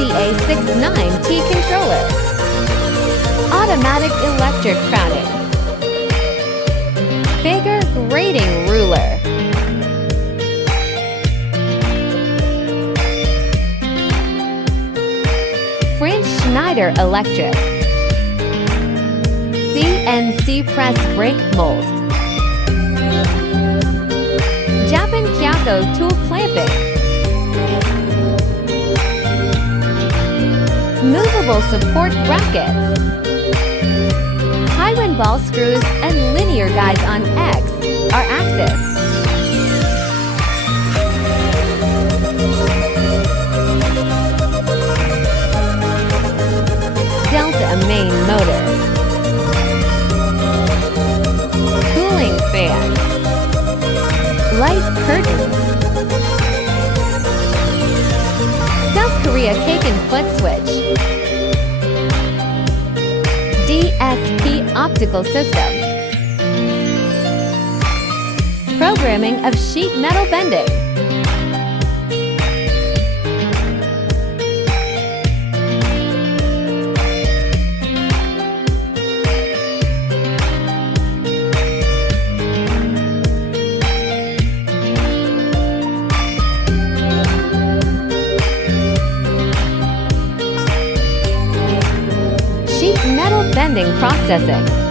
DA69T controller. Automatic electric crowning. Figure grading ruler. French Schneider electric. CNC press brake mold. Japan Kyako tool clamping. Movable support brackets. High-wind ball screws and linear guides on X are axis. Delta main motor. Cooling fan. Light curtains. South Korea cake and foot switch. DSP optical system. Programming of sheet metal bending. Sheet metal bending processing.